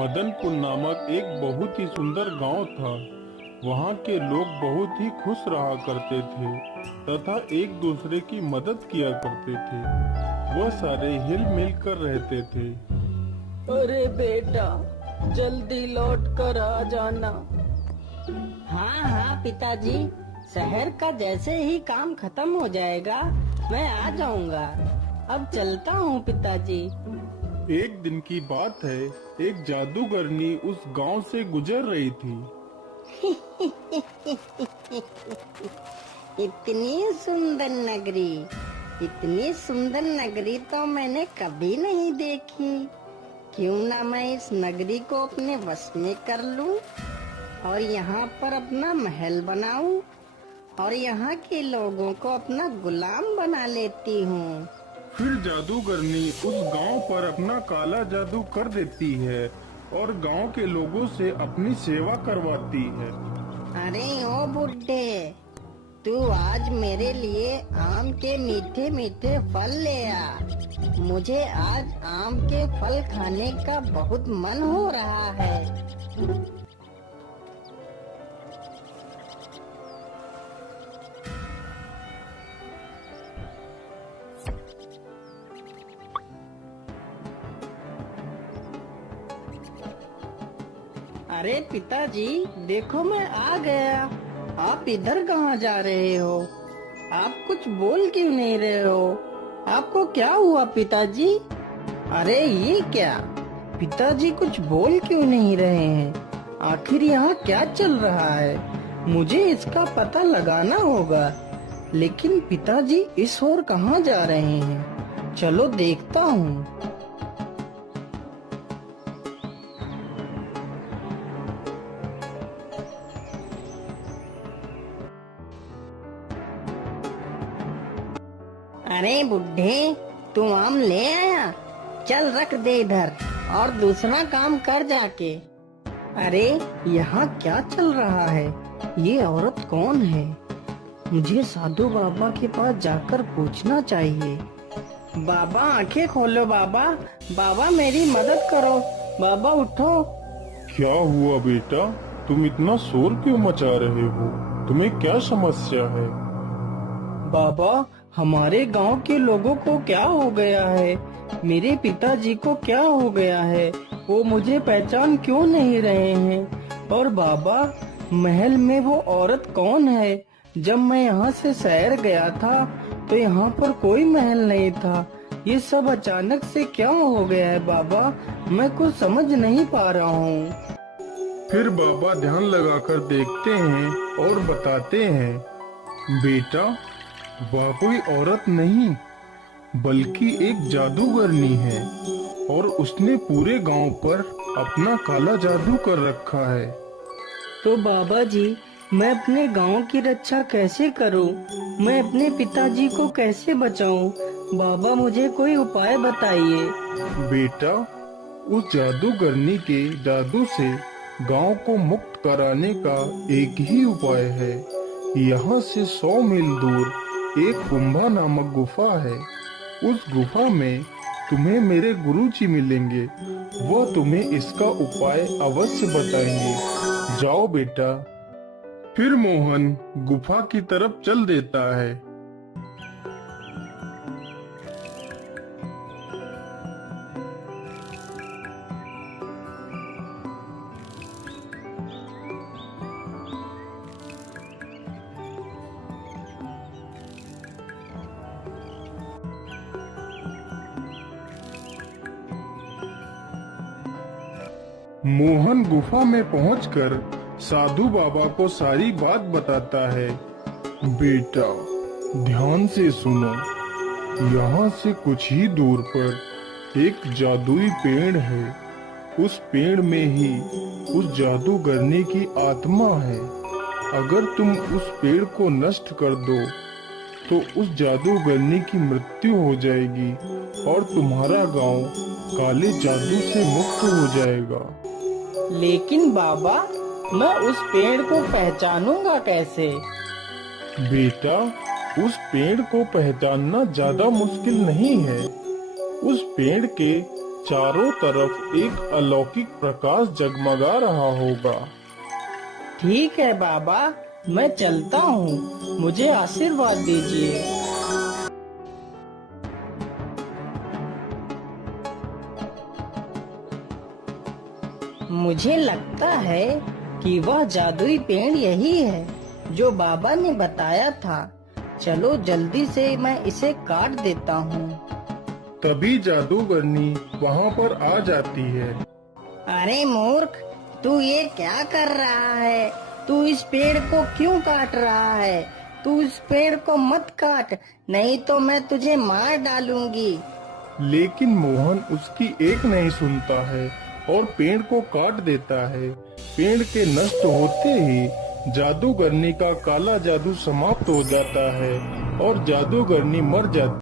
मदनपुर नामक एक बहुत ही सुंदर गांव था। वहां के लोग बहुत ही खुश रहा करते थे तथा एक दूसरे की मदद किया करते थे। वह सारे हिल मिल कर रहते थे। अरे बेटा, जल्दी लौट कर आ जाना। हाँ हाँ पिताजी, शहर का जैसे ही काम खत्म हो जाएगा मैं आ जाऊंगा। अब चलता हूँ पिताजी। एक दिन की बात है, एक जादूगरनी उस गांव से गुजर रही थी। इतनी सुंदर नगरी तो मैंने कभी नहीं देखी। क्यों ना मैं इस नगरी को अपने वश में कर लूं और यहाँ पर अपना महल बनाऊं और यहाँ के लोगों को अपना गुलाम बना लेती हूँ। फिर जादूगरनी उस गांव पर अपना काला जादू कर देती है और गांव के लोगों से अपनी सेवा करवाती है। अरे ओ बुड्ढे, तू आज मेरे लिए आम के मीठे मीठे फल ले आ। मुझे आज आम के फल खाने का बहुत मन हो रहा है। अरे पिताजी, देखो मैं आ गया। आप इधर कहाँ जा रहे हो? आप कुछ बोल क्यों नहीं रहे हो? आपको क्या हुआ पिताजी? अरे ये क्या, पिताजी कुछ बोल क्यों नहीं रहे हैं? आखिर यहाँ क्या चल रहा है? मुझे इसका पता लगाना होगा। लेकिन पिताजी इस ओर कहाँ जा रहे हैं? चलो देखता हूँ। अरे बुड्ढे, तू आम ले आया? चल रख दे इधर और दूसरा काम कर जाके। अरे यहाँ क्या चल रहा है? ये औरत कौन है? मुझे साधु बाबा के पास जाकर पूछना चाहिए। बाबा आंखें खोलो बाबा, बाबा मेरी मदद करो, बाबा उठो। क्या हुआ बेटा, तुम इतना शोर क्यों मचा रहे हो? तुम्हें क्या समस्या है? बाबा, हमारे गांव के लोगों को क्या हो गया है? मेरे पिताजी को क्या हो गया है? वो मुझे पहचान क्यों नहीं रहे हैं? और बाबा, महल में वो औरत कौन है? जब मैं यहाँ से शहर गया था तो यहाँ पर कोई महल नहीं था। ये सब अचानक से क्या हो गया है बाबा? मैं कुछ समझ नहीं पा रहा हूँ। फिर बाबा ध्यान लगाकर देखते हैं और बताते हैं, बेटा वह कोई औरत नहीं बल्कि एक जादूगरनी है और उसने पूरे गांव पर अपना काला जादू कर रखा है। तो बाबा जी, मैं अपने गांव की रक्षा कैसे करूं? मैं अपने पिताजी को कैसे बचाऊं? बाबा मुझे कोई उपाय बताइए। बेटा, उस जादूगरनी के जादू से गांव को मुक्त कराने का एक ही उपाय है। यहाँ से 100 मील दूर एक कुंभा नामक गुफा है। उस गुफा में तुम्हें मेरे गुरुजी मिलेंगे। वह तुम्हें इसका उपाय अवश्य बताएंगे। जाओ बेटा। फिर मोहन गुफा की तरफ चल देता है। मोहन गुफा में पहुंचकर साधु बाबा को सारी बात बताता है। बेटा ध्यान से सुनो, यहाँ से कुछ ही दूर पर एक जादुई पेड़ है। उस पेड़ में ही उस जादूगरनी की आत्मा है। अगर तुम उस पेड़ को नष्ट कर दो तो उस जादूगरनी की मृत्यु हो जाएगी और तुम्हारा गांव काले जादू से मुक्त हो जाएगा। लेकिन बाबा, मैं उस पेड़ को पहचानूंगा कैसे? बेटा, उस पेड़ को पहचानना ज्यादा मुश्किल नहीं है। उस पेड़ के चारों तरफ एक अलौकिक प्रकाश जगमगा रहा होगा। ठीक है बाबा, मैं चलता हूँ, मुझे आशीर्वाद दीजिए। मुझे लगता है कि वह जादुई पेड़ यही है जो बाबा ने बताया था। चलो जल्दी से मैं इसे काट देता हूँ। तभी जादूगरनी वहाँ पर आ जाती है। अरे मूर्ख, तू ये क्या कर रहा है? तू इस पेड़ को क्यों काट रहा है? तू इस पेड़ को मत काट, नहीं तो मैं तुझे मार डालूंगी। लेकिन मोहन उसकी एक नहीं सुनता है और पेड़ को काट देता है। पेड़ के नष्ट होते ही जादूगरनी का काला जादू समाप्त हो जाता है और जादूगरनी मर जाती